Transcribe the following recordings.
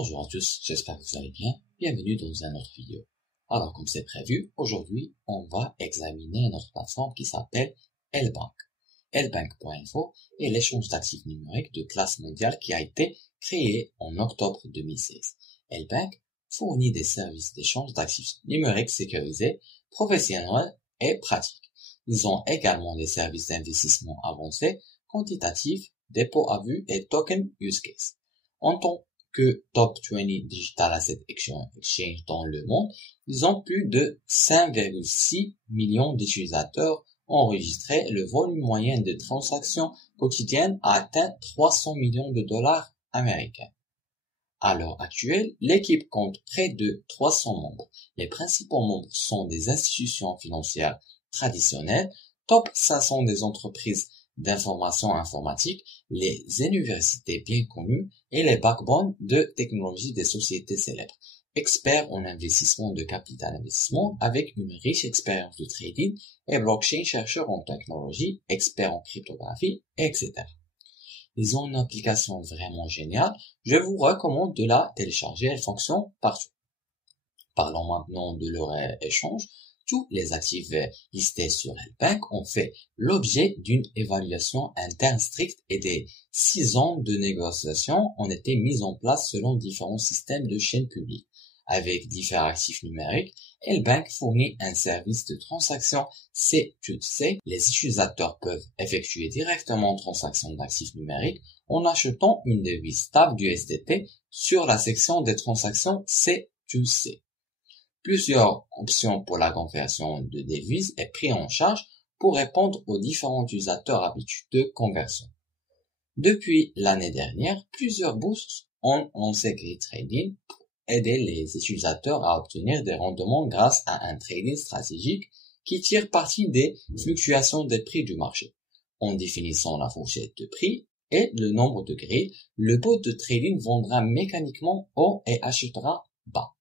Bonjour à tous, j'espère que vous allez bien. Bienvenue dans une autre vidéo. Alors, comme c'est prévu, aujourd'hui, on va examiner notre plateforme qui s'appelle L-Bank. Lbank.info est l'échange d'actifs numériques de classe mondiale qui a été créé en octobre 2016. L-Bank fournit des services d'échange d'actifs numériques sécurisés, professionnels et pratiques. Ils ont également des services d'investissement avancés, quantitatifs, dépôt à vue et token use case. En tant que Top 20 Digital Asset Exchange dans le monde, ils ont plus de 5,6 millions d'utilisateurs enregistrés. Le volume moyen de transactions quotidiennes a atteint 300 millions de dollars américains. À l'heure actuelle, l'équipe compte près de 300 membres. Les principaux membres sont des institutions financières traditionnelles, top 500 des entreprises d'information informatique, les universités bien connues et les backbones de technologie des sociétés célèbres. Experts en investissement de capital investissement avec une riche expérience de trading et blockchain, chercheurs en technologie, experts en cryptographie, etc. Ils ont une application vraiment géniale. Je vous recommande de la télécharger. Elle fonctionne partout. Parlons maintenant de leur échange. Tous les actifs listés sur L-Bank ont fait l'objet d'une évaluation interne stricte et des 6 ans de négociations ont été mis en place selon différents systèmes de chaîne publique. Avec différents actifs numériques, L-Bank fournit un service de transaction C2C. Les utilisateurs peuvent effectuer directement une transaction d'actifs numériques en achetant une devise stable du USDT sur la section des transactions C2C. Plusieurs options pour la conversion de devises est pris en charge pour répondre aux différents utilisateurs habitués de conversion. Depuis l'année dernière, plusieurs bourses ont lancé Grid Trading pour aider les utilisateurs à obtenir des rendements grâce à un trading stratégique qui tire parti des fluctuations des prix du marché. En définissant la fourchette de prix et le nombre de grilles, le bot de trading vendra mécaniquement haut et achètera bas.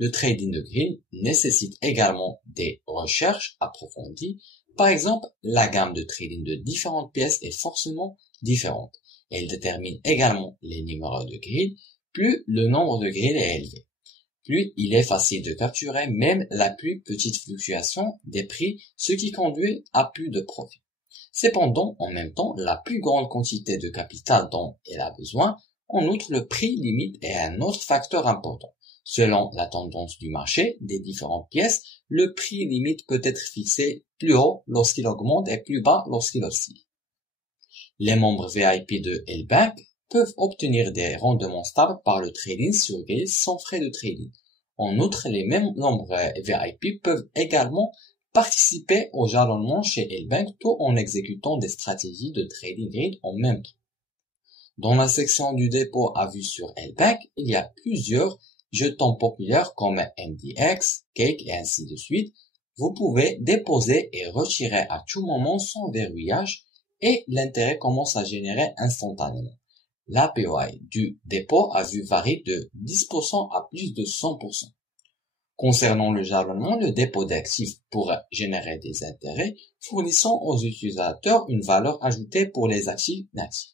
Le trading de grille nécessite également des recherches approfondies. Par exemple, la gamme de trading de différentes pièces est forcément différente. Elle détermine également les numéros de grille. Plus le nombre de grilles est élevé, plus il est facile de capturer même la plus petite fluctuation des prix, ce qui conduit à plus de profit. Cependant, en même temps, la plus grande quantité de capital dont elle a besoin. En outre, le prix limite est un autre facteur important. Selon la tendance du marché des différentes pièces, le prix limite peut être fixé plus haut lorsqu'il augmente et plus bas lorsqu'il oscille. Les membres VIP de L-Bank peuvent obtenir des rendements stables par le trading sur grille sans frais de trading. En outre, les mêmes membres VIP peuvent également participer au jalonnement chez L-Bank tout en exécutant des stratégies de trading grid en même temps. Dans la section du dépôt à vue sur L-Bank, il y a plusieurs jetons populaires comme MDX, Cake et ainsi de suite. Vous pouvez déposer et retirer à tout moment sans verrouillage et l'intérêt commence à générer instantanément. L'APY du dépôt à vue varie de 10% à plus de 100%. Concernant le jalonnement, le dépôt d'actifs pourra générer des intérêts, fournissant aux utilisateurs une valeur ajoutée pour les actifs natifs.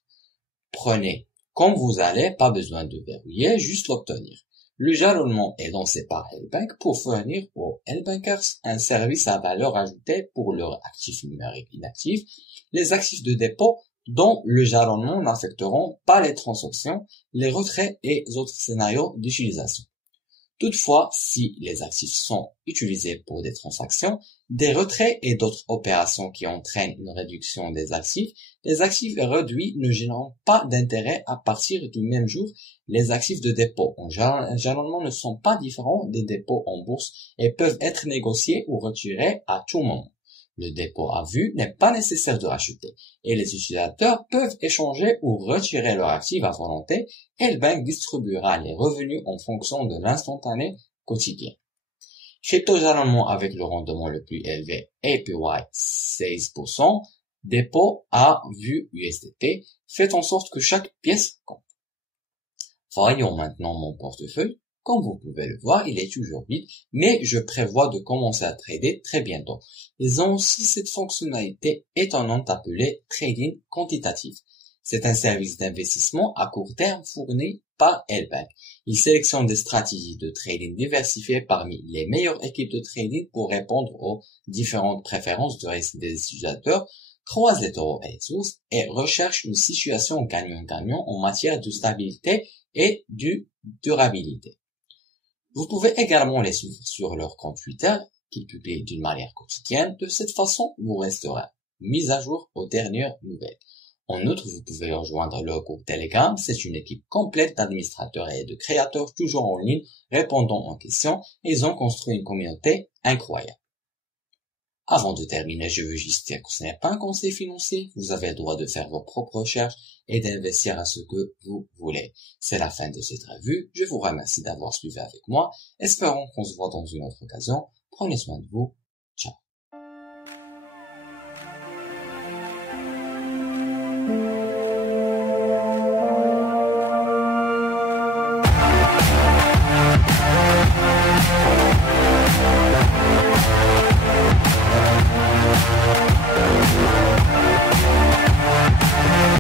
Prenez comme vous allez, pas besoin de verrouiller, juste l'obtenir. Le jalonnement est lancé par L-Bank pour fournir aux L-Bankers un service à valeur ajoutée pour leurs actifs numériques inactifs. Les actifs de dépôt dont le jalonnement n'affecteront pas les transactions, les retraits et autres scénarios d'utilisation. Toutefois, si les actifs sont utilisés pour des transactions, des retraits et d'autres opérations qui entraînent une réduction des actifs, les actifs réduits ne génèrent pas d'intérêt à partir du même jour. Les actifs de dépôt en jalonnement ne sont pas différents des dépôts en bourse et peuvent être négociés ou retirés à tout moment. Le dépôt à vue n'est pas nécessaire de racheter et les utilisateurs peuvent échanger ou retirer leurs actifs à volonté et L-Bank distribuera les revenus en fonction de l'instantané quotidien. Crypto-jalonnement avec le rendement le plus élevé APY 16%, dépôt à vue USDT, fait en sorte que chaque pièce compte. Voyons maintenant mon portefeuille. Comme vous pouvez le voir, il est toujours vide, mais je prévois de commencer à trader très bientôt. Ils ont aussi cette fonctionnalité étonnante appelée trading quantitatif. C'est un service d'investissement à court terme fourni par L-Bank. Il sélectionne des stratégies de trading diversifiées parmi les meilleures équipes de trading pour répondre aux différentes préférences de risque des utilisateurs, croise les taureaux et les sources et recherche une situation gagnant-gagnant en matière de stabilité et de durabilité. Vous pouvez également les suivre sur leur compte Twitter, qu'ils publient d'une manière quotidienne. De cette façon, vous resterez mis à jour aux dernières nouvelles. En outre, vous pouvez rejoindre le groupe Telegram. C'est une équipe complète d'administrateurs et de créateurs toujours en ligne, répondant aux questions. Ils ont construit une communauté incroyable. Avant de terminer, je veux juste dire que ce n'est pas un conseil financier. Vous avez le droit de faire vos propres recherches et d'investir à ce que vous voulez. C'est la fin de cette revue. Je vous remercie d'avoir suivi avec moi. Espérons qu'on se voit dans une autre occasion. Prenez soin de vous.